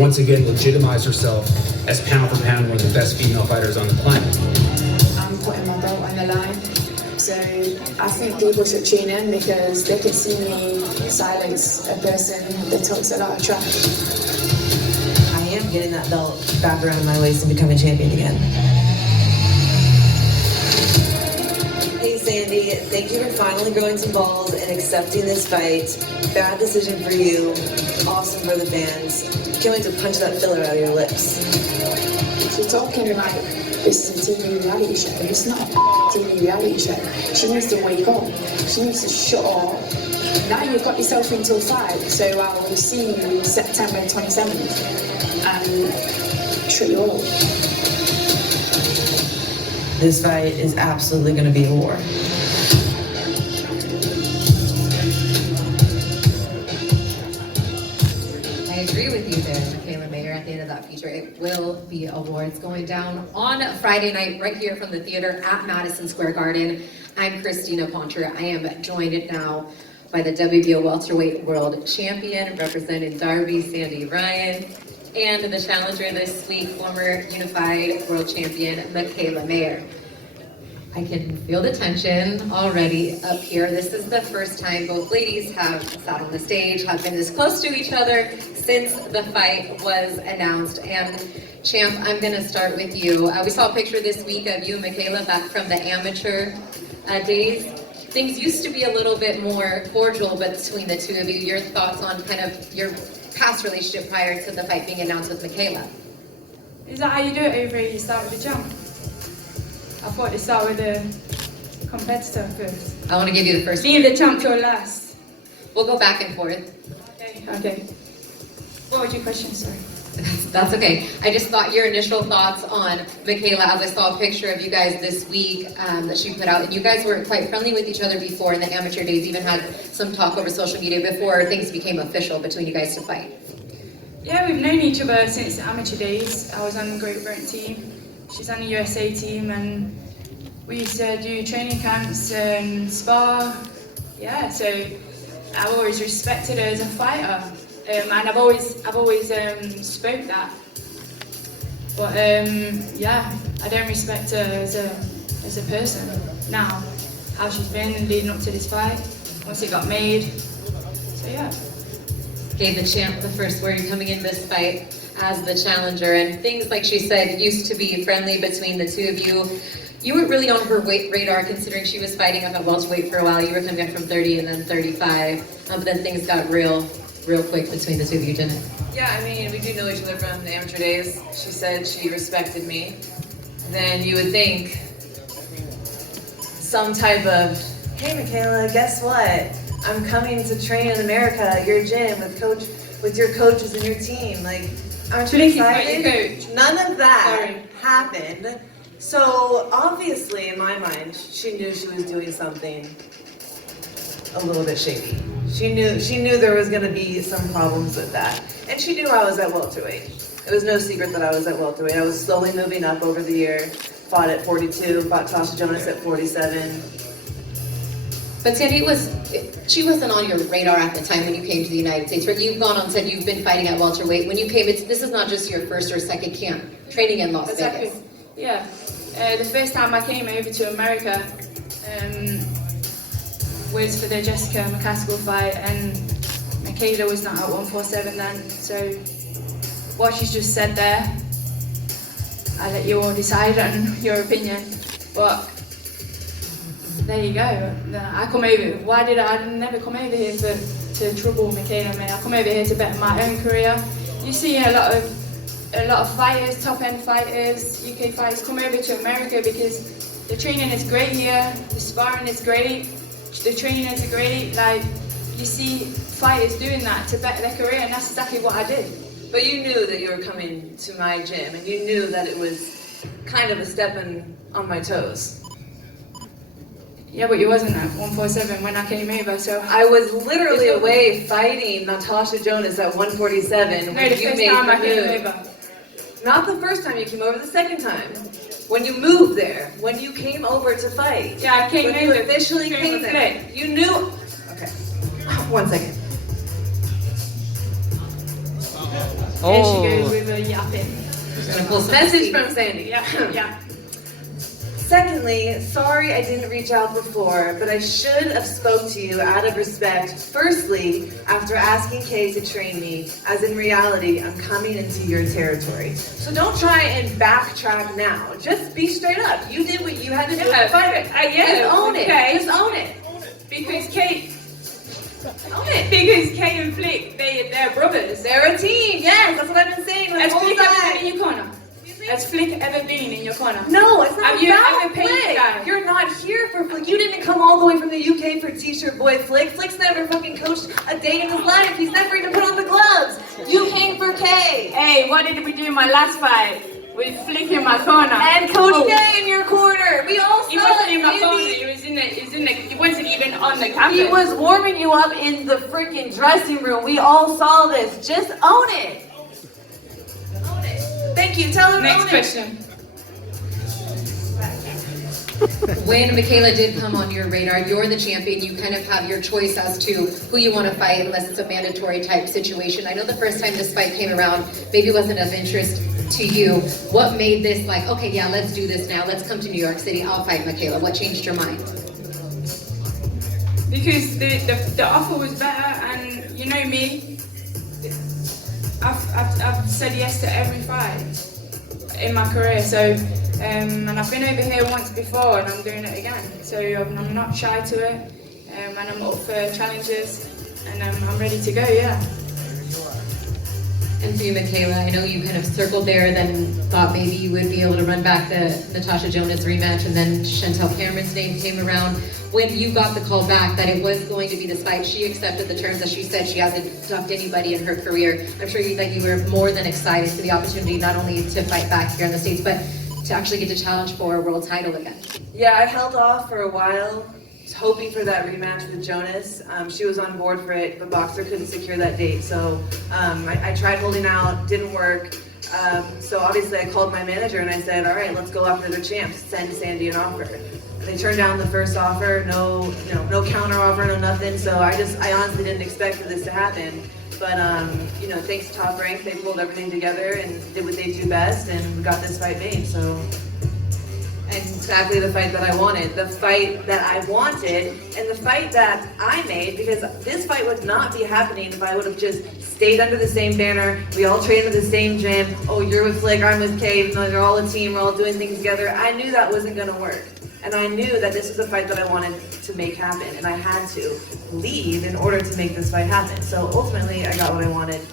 once again legitimize herself as pound for pound one of the best female fighters on the planet. I'm putting my belt on the line, so I think people should tune in because they can see me silence a person that talks a lot of trash. I am getting that belt back around my waist and becoming champion again. Hey Sandy, thank you for finally growing some balls and accepting this fight. Bad decision for you, awesome for the fans. Can't wait to punch that filler out of your lips. She's talking like this is a TV reality show. It's not a TV reality show. She needs to wake up. She needs to shut up. Now you've got yourself until 5, so I will see you September 27th and treat you all. This fight is absolutely going to be a war. I agree with you there, Mikaela Mayer, at the end of that feature. It will be a war. It's going down on Friday night right here from the theater at Madison Square Garden. I'm Christina Poncher. I am joined now by the WBO welterweight world champion representing Darby, Sandy Ryan, and the challenger this week, former unified world champion, Mikaela Mayer. I can feel the tension already up here. This is the first time both ladies have sat on the stage, have been this close to each other since the fight was announced. And Champ, I'm gonna start with you. We saw a picture this week of you and Mikaela back from the amateur days. Things used to be a little bit more cordial between the two of you. Your thoughts on kind of your past relationship prior to the fight being announced with Mikaela? Is that how you do it over here? You start with the champ? I thought you start with the competitor first. I want to give you the first Leave the champ till last. We'll go back and forth. Okay. What was your question, sorry? That's okay. I just thought your initial thoughts on Mikaela, as I saw a picture of you guys this week that she put out, and you guys were quite friendly with each other before in the amateur days, even had some talk over social media before things became official between you guys to fight. Yeah, we've known each other since the amateur days. I was on the Great Britain team, she's on the USA team, and we used to do training camps and spar. Yeah, so I've always respected her as a fighter. And I've always spoke that, but yeah, I don't respect her as a person now. How she's been leading up to this fight, once it got made. So yeah. Gave the champ the first word coming in this fight as the challenger, and things like she said used to be friendly between the two of you. You weren't really on her weight radar considering she was fighting up at welterweight for a while. You were coming up from 30 and then 35, but then things got real quick between the two of you, didn't it? Yeah, I mean, we do know each other from the amateur days. She said she respected me. Then you would think some type of, hey Mikaela, guess what? I'm coming to train in America at your gym with your coaches and your team. Like, aren't you excited? None of that happened. So obviously, in my mind, she knew she was doing something a little bit shady. She knew there was going to be some problems with that. And she knew I was at welterweight. It was no secret that I was at welterweight. I was slowly moving up over the year. Fought at 42, fought Tasha Jonas at 47. But Sandy, she wasn't on your radar at the time when you came to the United States, right? You've gone on and said you've been fighting at welterweight. When you came, this is not just your first or second camp, training in Las Vegas. Yeah. The first time I came over to America was for the Jessica McCaskill fight, and Mikaela was not at 147 then, so what she's just said there, I let you all decide on your opinion, but there you go. I come over, why did I never come over here to trouble Mikaela Mayer? I come over here to better my own career. You see a lot of fighters, top end fighters, UK fighters come over to America because the training is great here, the sparring is great, the trainers are great. Like, you see fighters doing that to better their career, and that's exactly what I did. But you knew that you were coming to my gym, and you knew that it was kind of a stepping on my toes. Yeah, but you wasn't at 147 when I came over, so... I was literally away fighting Natasha Jonas at 147 No, the first time I came over. Not the first time you came over, the second time. When you moved there, when you came over to fight. Yeah, I came when over. you officially came there. You knew... Okay. 1 second. Here she goes with a yapping. Message from Sandy. Yeah. Secondly, sorry I didn't reach out before, but I should have spoke to you out of respect. Firstly, after asking Kay to train me, as in reality, I'm coming into your territory. So don't try and backtrack now. Just be straight up. You did what you had to do. Fight it. Just own it. Okay. Just own it. Because Kate Own it. Because Kay and Flick, they're brothers. They're a team. Yes, that's what I've been saying. Has the whole Flick ever time. been in your corner? Has Flick ever been in your corner? No, it's not Have you about ever paid Flick. that? You're not here for Flick. You didn't come all the way from the UK for T-shirt boy Flick. Flick's never fucking coached a day in his life. He's never even put on the gloves. You hang for Kay. Hey, what did we do in my last fight? With Flick in my corner. And Coach Kay in your corner. We all saw He wasn't in my it, corner. baby. He wasn't even on the campus. He was warming you up in the freaking dressing room. We all saw this. Just own it. Own it. Thank you. Tell him Next own question. When Mikaela did come on your radar, you're the champion. You kind of have your choice as to who you want to fight, unless it's a mandatory type situation. I know the first time this fight came around, maybe wasn't of interest to you. What made this like, okay, yeah, let's do this now. Let's come to New York City. I'll fight Mikaela. What changed your mind? Because the offer was better, and you know me, I've said yes to every fight in my career. So, and I've been over here once before, and I'm doing it again. So I'm not shy to it, and I'm up for challenges, and I'm ready to go. Yeah. And for you, Mikaela, I know you kind of circled there, then thought maybe you would be able to run back the Natasha Jonas rematch, and then Chantel Cameron's name came around. When you got the call back that it was going to be this fight, she accepted the terms. As she said, she hasn't ducked anybody in her career. I'm sure that you were more than excited for the opportunity, not only to fight back here in the States, but to actually get to challenge for a world title again. Yeah, I held off for a while, hoping for that rematch with Jonas. She was on board for it, but Boxer couldn't secure that date. So I tried holding out, didn't work. So obviously I called my manager and I said, all right, let's go after the champs, send Sandy an offer. They turned down the first offer, no counter offer, no nothing. So I honestly didn't expect for this to happen. But thanks to Top Rank, they pulled everything together and did what they do best, and we got this fight made. So, and exactly the fight that I wanted, the fight that I wanted, and the fight that I made, because this fight would not be happening if I would have just stayed under the same banner. We all trained at the same gym. Oh, you're with Flick, I'm with Kay. Even though they're all a team, we're all doing things together. I knew that wasn't going to work. And I knew that this was a fight that I wanted to make happen, and I had to leave in order to make this fight happen. So ultimately, I got what I wanted.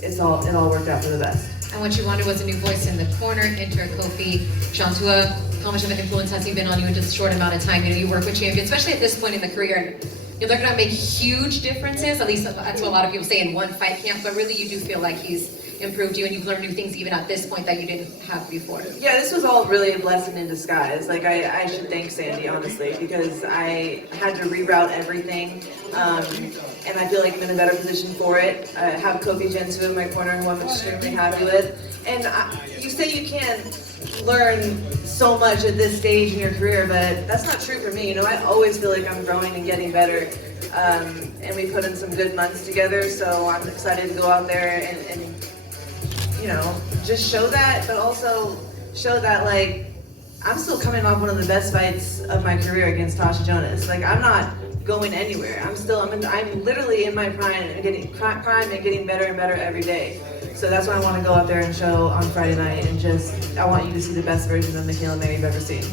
It all worked out for the best. And what you wanted was a new voice in the corner. Enter Kofi Chantua. How much of an influence has he been on you in just a short amount of time? You work with champions, especially at this point in the career. They're going to make huge differences, at least that's what a lot of people say in one fight camp, but really you do feel like he's improved you and you've learned new things even at this point that you didn't have before. Yeah, this was all really a blessing in disguise. Like, I should thank Sandy, honestly, because I had to reroute everything, and I feel like I'm in a better position for it. I have Kofi Chantua in my corner, who I'm extremely happy with. And you say you can't learn so much at this stage in your career, but that's not true for me. I always feel like I'm growing and getting better, and we put in some good months together, so I'm excited to go out there and just show that, but also show that, like, I'm still coming off one of the best fights of my career against Tasha Jonas. Like, I'm not going anywhere. I'm literally in my prime and getting better and better every day. So that's why I want to go out there and show on Friday night, and I want you to see the best version of Mikaela May you've ever seen.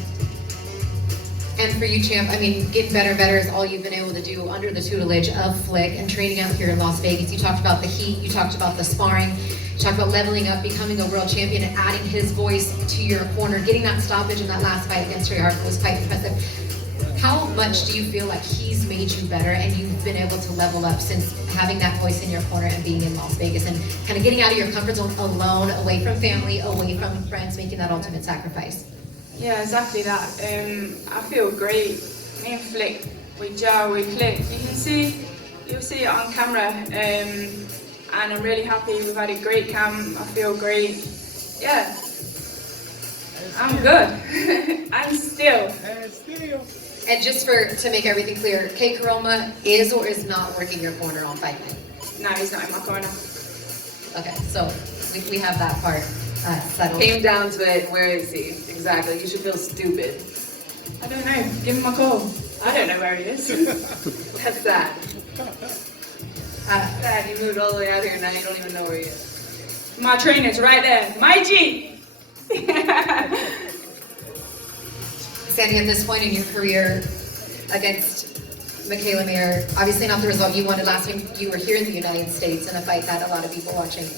And for you, champ, getting better and better is all you've been able to do under the tutelage of Flick and training out here in Las Vegas. You talked about the heat, you talked about the sparring, you talked about leveling up, becoming a world champion, and adding his voice to your corner. Getting that stoppage in that last fight against Trey Harper was quite impressive. How much do you feel like he's made you better and you've been able to level up since having that voice in your corner and being in Las Vegas and kind of getting out of your comfort zone alone, away from family, away from friends, making that ultimate sacrifice? Yeah, exactly that. I feel great. Me and Flick, we gel, we click. You'll see it on camera. And I'm really happy. We've had a great camp. I feel great. Yeah, I'm good. I'm still. And just to make everything clear, Kay Karoma is or is not working your corner on fight night? No, he's not in my corner. Okay, so we have that part settled. Came down to it, where is he? Exactly, you should feel stupid. I don't know. Give him a call. I don't know where he is. That's sad. Sad, you moved all the way out here, now you don't even know where he is. My trainer's right there. My G. Sandy, at this point in your career against Mikaela Mayer, obviously not the result you wanted last time you were here in the United States in a fight that a lot of people watching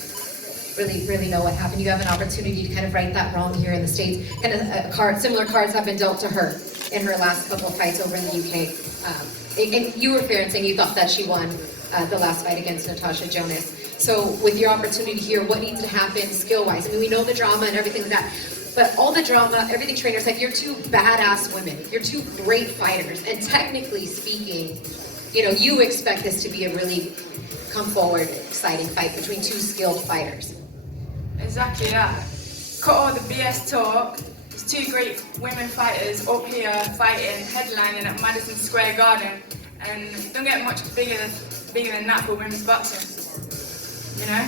really know what happened. You have an opportunity to kind of right that wrong here in the States. Kind of similar cards have been dealt to her in her last couple of fights over in the UK. And you were fair in saying you thought that she won the last fight against Natasha Jonas. So with your opportunity here, what needs to happen skill-wise? I mean, we know the drama and everything like that, but all the drama, everything trainers, like you're two badass women. You're two great fighters. And technically speaking, you know, you expect this to be a really come forward, exciting fight between two skilled fighters. Exactly that. Cut all the BS talk. There's two great women fighters up here fighting, headlining at Madison Square Garden, and don't get much bigger than that for women's boxing. You know?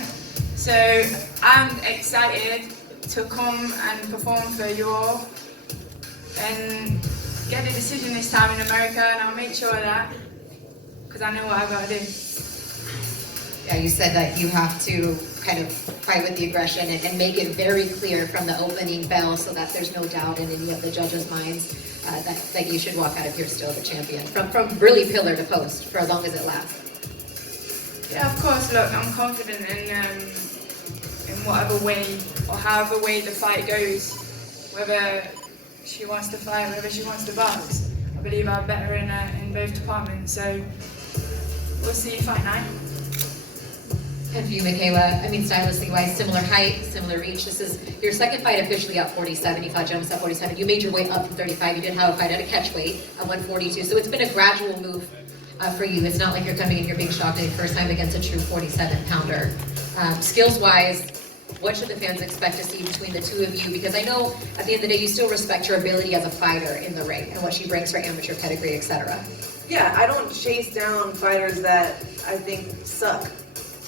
So I'm excited to come and perform for you all and get a decision this time in America, and I'll make sure of that because I know what I've got to do. Yeah, you said that you have to kind of fight with the aggression and make it very clear from the opening bell so that there's no doubt in any of the judges' minds that you should walk out of here still the champion, from really pillar to post for as long as it lasts. Yeah, of course, look, I'm confident in whatever way or however way the fight goes, whether she wants to fight, whether she wants to box. I believe I'm better in both departments, so we'll see fight night. And for you, Mikaela, I mean, stylistically wise, similar height, similar reach. This is your second fight officially at 47. You fought Jonas at 47. You made your way up from 35. You did have a fight at a catch weight at 142. So it's been a gradual move for you. It's not like you're coming in here being shocked the first time against a true 47-pounder. Skills-wise, what should the fans expect to see between the two of you? Because I know at the end of the day, you still respect your ability as a fighter in the ring and what she brings for amateur pedigree, etc. Yeah, I don't chase down fighters that I think suck.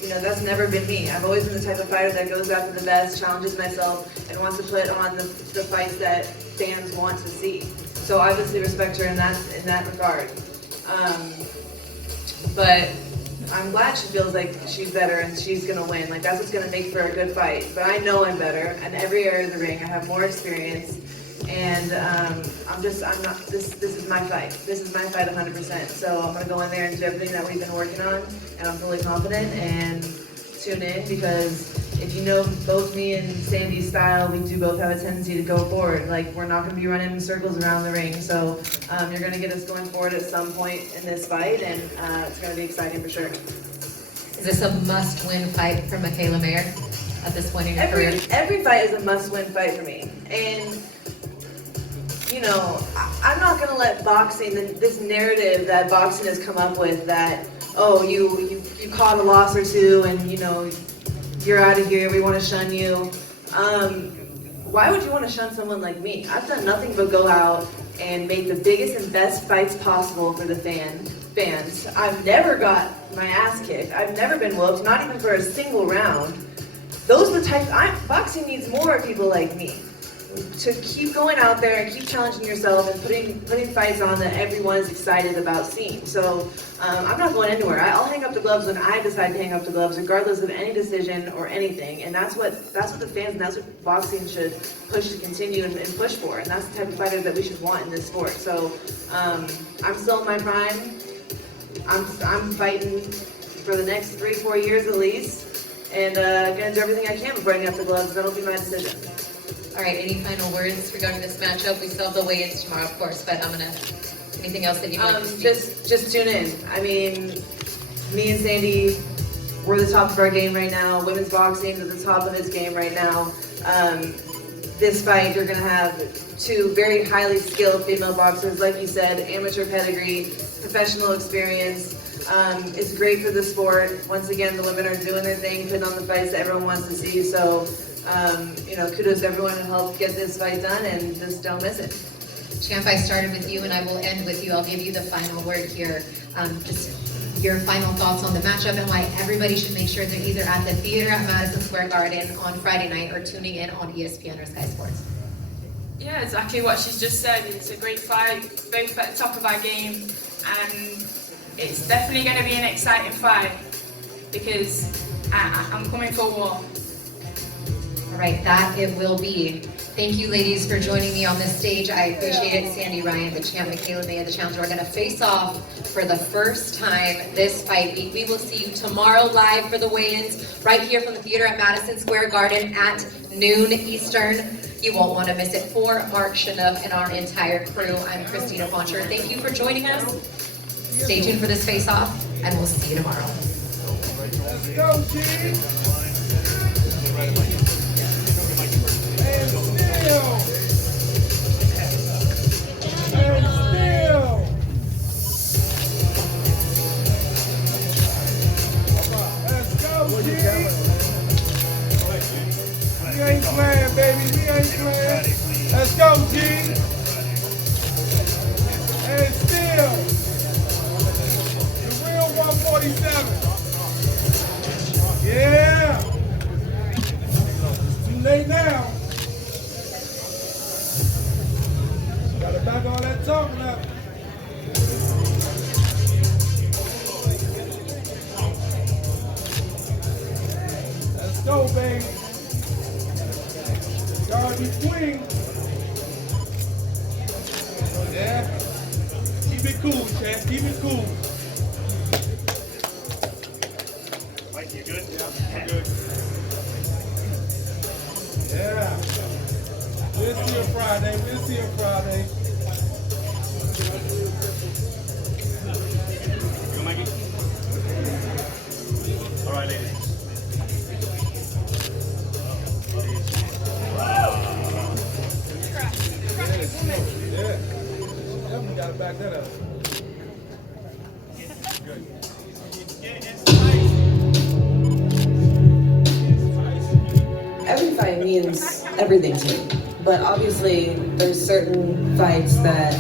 You know, that's never been me. I've always been the type of fighter that goes after the best, challenges myself, and wants to put on the fights that fans want to see. So I obviously respect her in that regard. But I'm glad she feels like she's better and she's gonna win. Like, that's what's gonna make for a good fight. But I know I'm better in every area of the ring. I have more experience, and this is my fight. This is my fight 100%. So I'm gonna go in there and do everything that we've been working on, and I'm fully confident. And tune in, because if you know both me and Sandy's style, we do both have a tendency to go forward. Like, we're not gonna be running in circles around the ring. So you're gonna get us going forward at some point in this fight, and it's gonna be exciting for sure. Is this a must-win fight for Mikaela Mayer at this point in your career? Every fight is a must-win fight for me. And you know, I'm not gonna let boxing, this narrative that boxing has come up with, that, oh, you caught a loss or two and, you know, you're out of here, we want to shun you. Why would you want to shun someone like me? I've done nothing but go out and make the biggest and best fights possible for the fans. I've never got my ass kicked. I've never been whooped, not even for a single round. Those are the types, boxing needs more people like me to keep going out there and keep challenging yourself and putting fights on that everyone is excited about seeing. So I'm not going anywhere. I'll hang up the gloves when I decide to hang up the gloves, regardless of any decision or anything. And that's what the fans, and that's what boxing should push to continue and push for. And that's the type of fighter that we should want in this sport. So I'm still in my prime. I'm fighting for the next 3-4 years at least, and gonna do everything I can before I hang up the gloves. That'll be my decision. All right, any final words regarding this matchup? We still have the weigh-ins tomorrow, of course, but anything else that you'd like to speak? Just tune in. I mean, me and Sandy, we're the top of our game right now. Women's boxing is at the top of its game right now. This fight, you're gonna have two very highly skilled female boxers, like you said, amateur pedigree, professional experience. It's great for the sport. Once again, the women are doing their thing, putting on the fights that everyone wants to see. So, you know, kudos to everyone who helped get this fight done, and just don't miss it. Champ, I started with you and I will end with you. I'll give you the final word here. Just your final thoughts on the matchup and why everybody should make sure they're either at the theater at Madison Square Garden on Friday night or tuning in on ESPN or Sky Sports. Yeah, exactly what she's just said. It's a great fight, both at the top of our game, and it's definitely going to be an exciting fight because I'm coming for war. All right, that it will be. Thank you, ladies, for joining me on this stage. I appreciate it. Sandy Ryan, the champ, Mikaela May, the challenger, are going to face off for the first time this fight week. We will see you tomorrow live for the weigh-ins right here from the theater at Madison Square Garden at noon Eastern. You won't want to miss it. For Mark Chinook and our entire crew, I'm Christina Poncher. Thank you for joining us. Stay tuned for this face-off, and we'll see you tomorrow. Let's go, G! And still! Let's go, G! We ain't playing, baby. We ain't playing. Let's go, G! And still! The real 147. Yeah! Too late now. Gotta back all that talking up. Let's go, baby. Guard be queen. Yeah. Keep it cool, champ. Keep it cool. Mike, you good? Yeah, good. Yeah. We'll see you Friday. We'll see you Friday. You go, Mikey? All right, ladies. Yeah. Definitely gotta back that up. Good. Every fight means everything to me, but obviously there's certain fights that